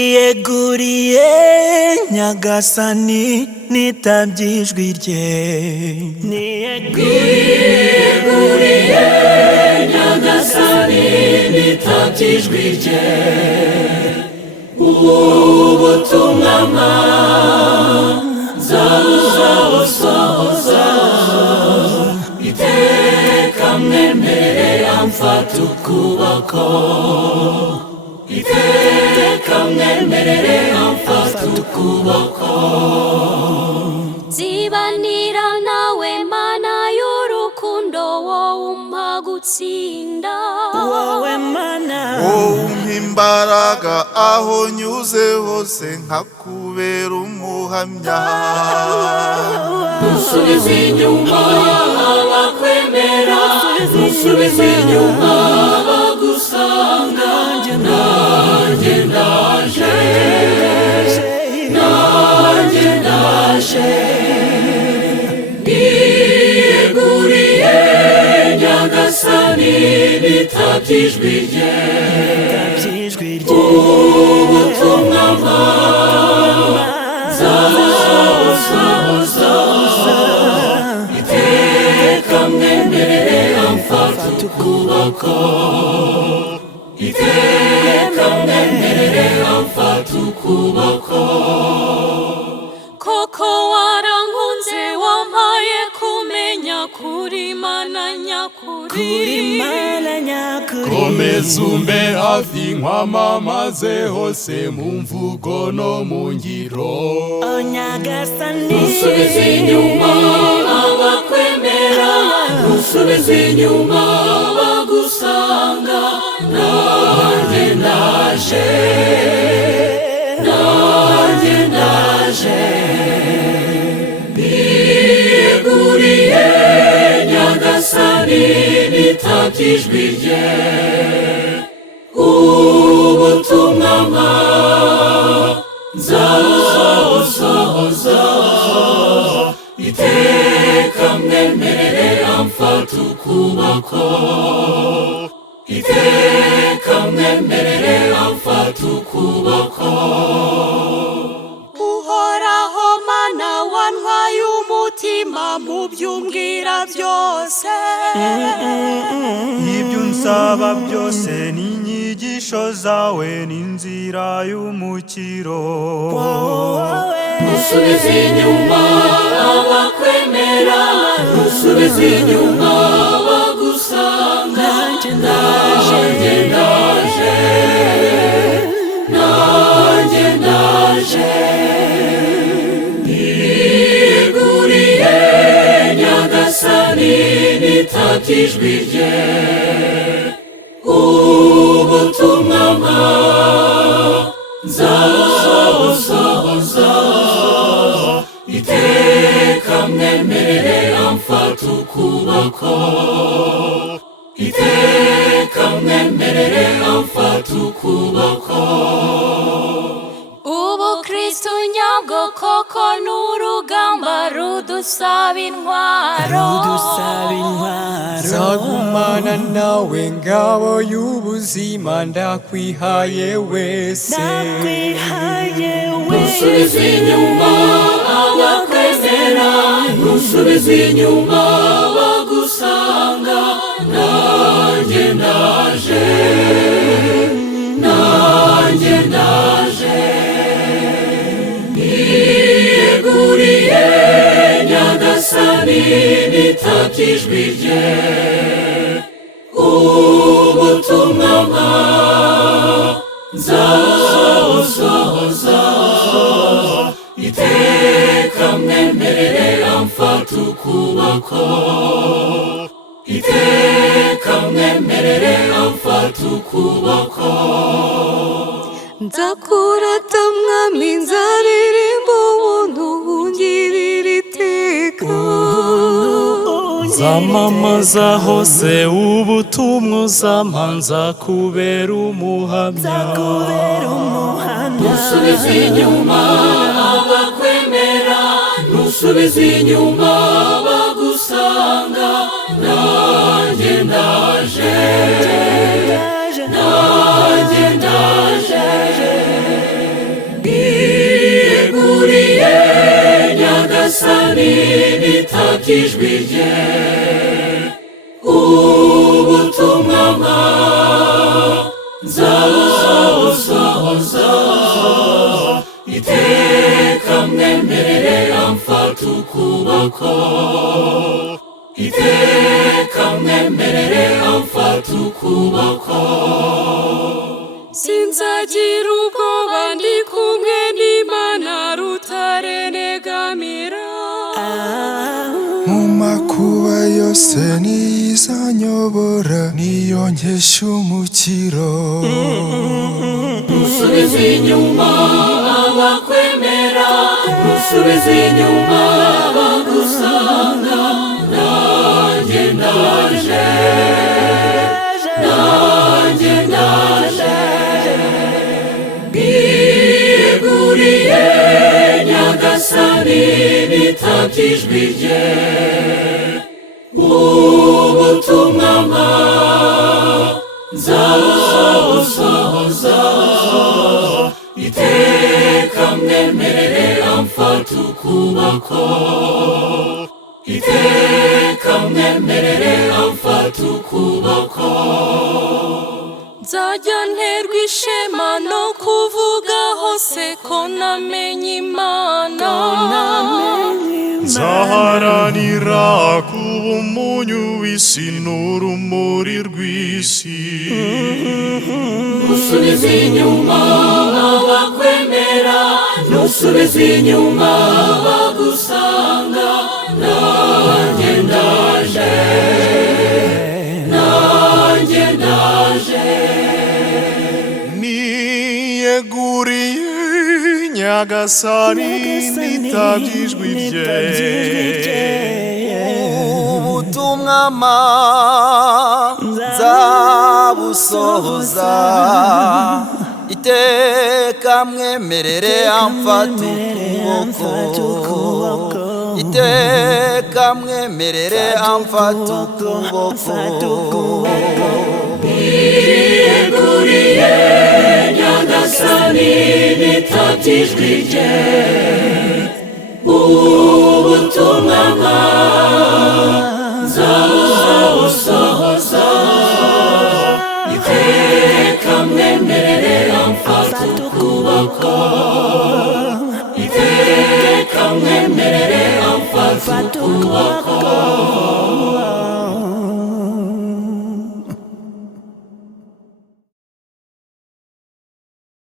niyeguriye nyagasani nitabye ijwi rye niyeguriye nyagasani nitabye ijwi rye ubutumwa nzabusohoza iteka mwemerere amfata ukuboko iteka mwemerere amfata ukuboko zibanira nawe mana y'urukundo wowe umpa gutsinda wowe mana umpa imbaraga aho nyuze hose nkakubera umuhamya ntusubize inyuma abakwemera ntusubize inyuma abagusanga nanjye ndaje niyeguriye nyagasani nitabye ijwi rye ubutumwa nzabusohoza iteka mwemerere amfata ukuboko iteka mwemerere amfata ukuboko koko warankunze wampaye kumenya kuri mana nyakuri komeza umbe hafi nkwamamaze hose mu mvugo no mu ngiro nyagasani ntusubize inyuma abakwemera ntusubize inyuma abagusanga nanjye ndaje niyeguriye nyagasani nitabye ijwi rye ubutumwa nzabusohoza iteka mwemerere amfata ukuboko iteka mwemerere amfata ukuboko uhoraho mana wantwaye umutima mu by'umbwira byose ibyo unsaba byose n'inyigisho zawe n'inzira y'umukiro ntusubize inyuma abakwemera ntusubize inyuma abagusanga nanjye ndaje niyeguriye nyagasani nitabye ijwi rye ubutumwa nzabusohoza iteka mwemerere amfata ukuboko iteka mwemerere amfata ukuboko ubu kristo nyabwo koko n'urugamba rudusaba intwaro nzagumana nawe ngabo y'ubuzima ndakwihaye wese ntusubize inyuma abakwemera ntusubize inyuma abagusanga nanjye ndaje niyeguriye nyagasani nitabye ijwi rye ubutumwa nzabusohoza iteka mwemerere amfata ukuboko iteka mwemerere amfata ukuboko nzakurata mwami nzaririmba ubuntu ungirira iteka nzamamaza hose ubutumwa uzampa nzakubera umuhamya ntusubize inyuma abakwemera ntusubize inyuma abagusanga nanjye ndaje nyagasani nitabye ijwi rye ubutumwa nzabusohoza iteka mwemerere amfata ukuboko iteka mwemerere amfata ukuboko sinzagira ubwoba ndi kumwe n'Imana rutare negamira mu makuba yose nizanyobora niyongesha umukiro ntusubize inyuma abakwemera ntusubize inyuma abagusanga nanjye ndaje biyeguriye nyagasani nitabye ijwi rye ubutumwa nzabusohoza iteka mwemerere amfata ukuboko iteka mwemerere amfata ukuboko nzajya nterwa ishema no kuvuga hose ko namenye Imana nzaharanira kuba umunyu w'isi n'urumuri rw'isi ntusubize inyuma abakwemera ntusubize inyuma abagusanga nanjye ndaje niyeguriye nyagasani nitabye ijwi rye ubutumwa nzabusohoza iteka mwemerere amfata ukuboko iteka mwemerere amfata ukuboko biyeguriye nyagasani nitabye ijwi rye ubutumwa nzabusohoza iteka mwemerere amfata ukuboko